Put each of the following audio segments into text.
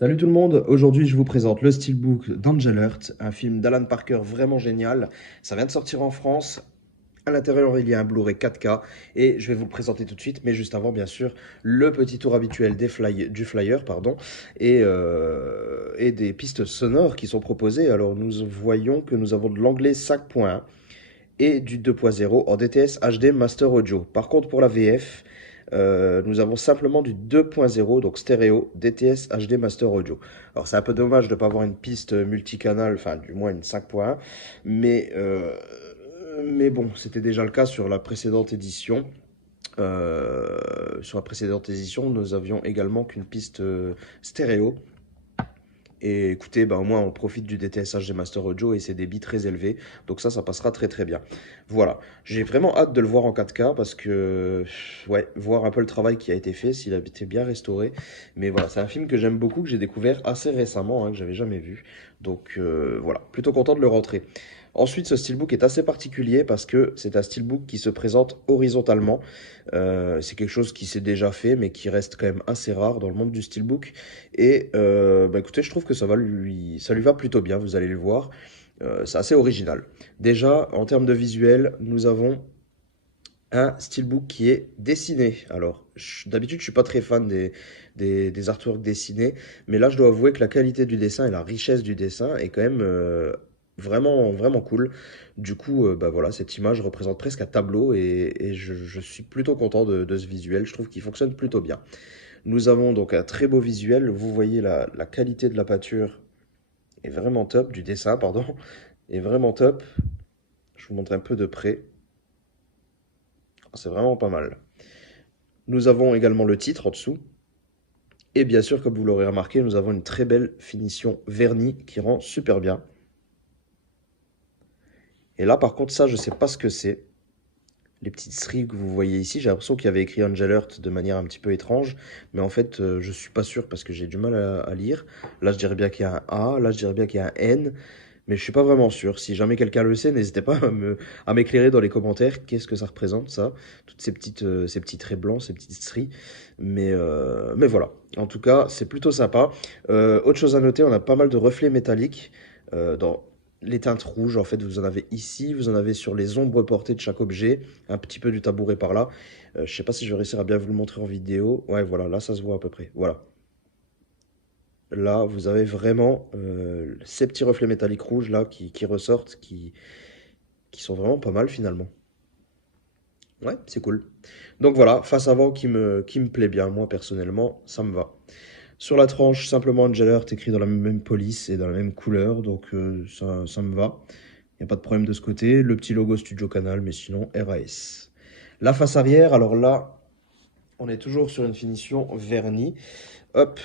Salut tout le monde, aujourd'hui je vous présente le Steelbook d'Angel Heart, un film d'Alan Parker vraiment génial. Ça vient de sortir en France. À l'intérieur, il y a un Blu-ray 4K et je vais vous le présenter tout de suite. Mais juste avant, bien sûr, le petit tour habituel du flyer pardon, et des pistes sonores qui sont proposées. Alors, nous voyons que nous avons de l'anglais 5.1 et du 2.0 en DTS HD Master Audio. Par contre, pour la VF, nous avons simplement du 2.0, donc stéréo, DTS HD Master Audio. Alors c'est un peu dommage de ne pas avoir une piste multicanal, enfin du moins une 5.1, mais bon, c'était déjà le cas sur la précédente édition. Sur la précédente édition, nous avions également qu'une piste stéréo. Et écoutez, bah, au moins on profite du DTS HD Master Audio et ses débits très élevés. Donc ça passera très très bien. Voilà, j'ai vraiment hâte de le voir en 4K parce que, ouais, voir un peu le travail qui a été fait, s'il a été bien restauré. Mais voilà, c'est un film que j'aime beaucoup, que j'ai découvert assez récemment, hein, que j'avais jamais vu. Donc voilà, plutôt content de le rentrer. Ensuite, ce steelbook est assez particulier parce que c'est un steelbook qui se présente horizontalement. C'est quelque chose qui s'est déjà fait, mais qui reste quand même assez rare dans le monde du steelbook. Et bah écoutez, je trouve que ça lui va plutôt bien, vous allez le voir. C'est assez original. Déjà, en termes de visuel, nous avons un steelbook qui est dessiné. Alors, d'habitude, je suis pas très fan des artworks dessinés, mais là, je dois avouer que la qualité du dessin et la richesse du dessin est quand même vraiment, vraiment cool. Du coup, bah voilà, cette image représente presque un tableau et je suis plutôt content de ce visuel. Je trouve qu'il fonctionne plutôt bien. Nous avons donc un très beau visuel. Vous voyez la qualité de la peinture est vraiment top, du dessin, pardon, est vraiment top. Je vous montre un peu de près. C'est vraiment pas mal. Nous avons également le titre en dessous. Et bien sûr, comme vous l'aurez remarqué, nous avons une très belle finition vernis qui rend super bien. Et là, par contre, ça, je sais pas ce que c'est. Les petites stries que vous voyez ici, j'ai l'impression qu'il y avait écrit Angel Heart de manière un petit peu étrange. Mais en fait, je suis pas sûr parce que j'ai du mal à lire. Là, je dirais bien qu'il y a un A. Là, je dirais bien qu'il y a un N. Mais je suis pas vraiment sûr. Si jamais quelqu'un le sait, n'hésitez pas à m'éclairer dans les commentaires. Qu'est-ce que ça représente, ça? Toutes ces petits traits blancs, ces petites stries. Mais voilà. En tout cas, c'est plutôt sympa. Autre chose à noter, on a pas mal de reflets métalliques dans les teintes rouges. En fait, vous en avez ici, vous en avez sur les ombres portées de chaque objet, un petit peu du tabouret par là. Je sais pas si je vais réussir à bien vous le montrer en vidéo. Ouais, voilà, là, ça se voit à peu près. Voilà. Là, vous avez vraiment ces petits reflets métalliques rouges là qui ressortent, qui sont vraiment pas mal finalement. Ouais, c'est cool. Donc voilà, face avant qui me plaît bien, moi personnellement, ça me va. Sur la tranche, simplement Angel Heart écrit dans la même police et dans la même couleur, donc ça me va. Il n'y a pas de problème de ce côté. Le petit logo Studio Canal, mais sinon RAS. La face arrière, alors là, on est toujours sur une finition vernis. Hop,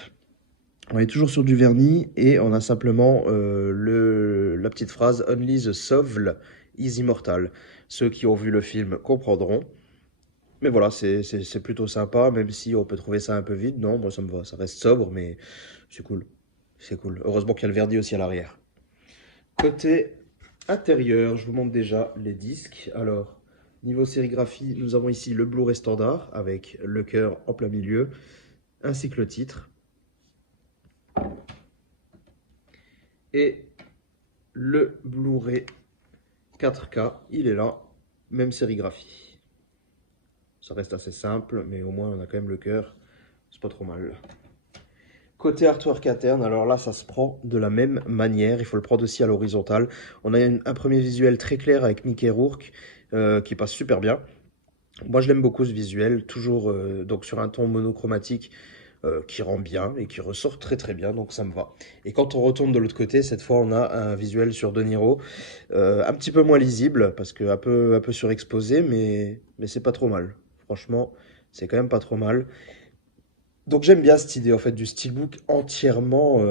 on est toujours sur du vernis et on a simplement la petite phrase Only the Soul is immortal. Ceux qui ont vu le film comprendront. Mais voilà, c'est plutôt sympa, même si on peut trouver ça un peu vide. Non, moi ça me va, ça reste sobre, mais c'est cool. C'est cool. Heureusement qu'il y a le vernis aussi à l'arrière. Côté intérieur, je vous montre déjà les disques. Alors, niveau sérigraphie, nous avons ici le Blu-ray standard avec le cœur en plein milieu, ainsi que le titre. Et le Blu-ray 4K, il est là, même sérigraphie. Ça reste assez simple, mais au moins on a quand même le cœur, c'est pas trop mal. Côté artwork interne, alors là ça se prend de la même manière, il faut le prendre aussi à l'horizontale. On a un premier visuel très clair avec Mickey Rourke qui passe super bien. Moi je l'aime beaucoup ce visuel, toujours donc sur un ton monochromatique qui rend bien et qui ressort très très bien, donc ça me va. Et quand on retourne de l'autre côté, cette fois on a un visuel sur De Niro, un petit peu moins lisible, parce que un peu surexposé, mais c'est pas trop mal. Franchement, c'est quand même pas trop mal. Donc j'aime bien cette idée en fait du steelbook entièrement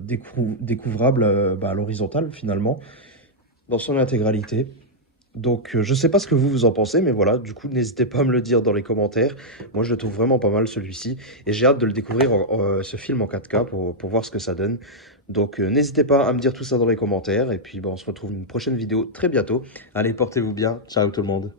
découvrable bah, à l'horizontale finalement, dans son intégralité. Donc, je sais pas ce que vous en pensez, mais voilà, du coup, n'hésitez pas à me le dire dans les commentaires. Moi, je le trouve vraiment pas mal celui-ci, et j'ai hâte de le découvrir, ce film en 4K, pour voir ce que ça donne. Donc, n'hésitez pas à me dire tout ça dans les commentaires, et puis bah, on se retrouve une prochaine vidéo très bientôt. Allez, portez-vous bien, ciao tout le monde.